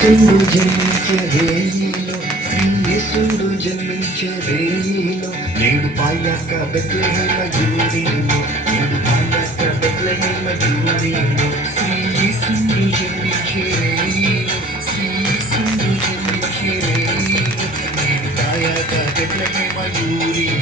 యేసుండు జన్మించే రేణిలో శ్రీ యేసుండు జన్మించే రేణిలో నేడు పాయాక బెత్లెహేమ జూరీలో నేడు పాయాక బెత్లెహేమ జూరీలో శ్రీ యేసుండు జన్మించే రేణిలో శ్రీ యేసుండు జన్మించే రేణిలో నేడు పాయాక బెత్లెహేమ జూరీలో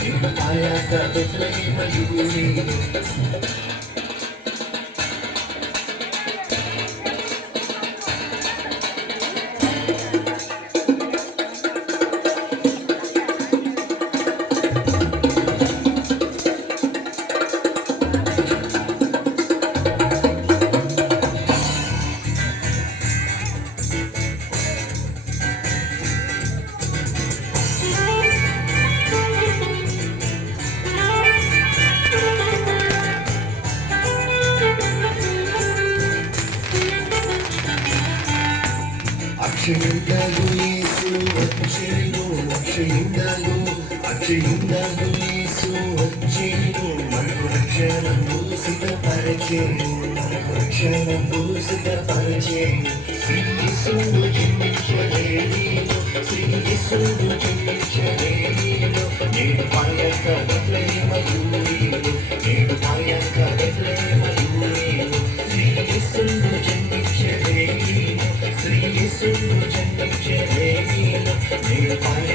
నేడు పాయాక బెత్లెహేమ జూరీలో అక్షయుండగు యేసు వచ్చెను అక్షయుండగు అక్షయుండగు యేసు వచ్చెను మనకు రక్షణను సిద్ధపరచెను మనకు రక్షణను సిద్ధపరచెను శ్రీ యేసును జన్మించలేనిలో శ్రీ యేసును జన్మించలేనిలో నేడు పాయక బెత్లెహేమ జూరీలో నేడు పాయక బెత్లెహేమ జూరీలో శ్రీ యేసును జన్మించలేనిలో శ్రీ యేసును జన్మించలేనిలో నేడు పాయక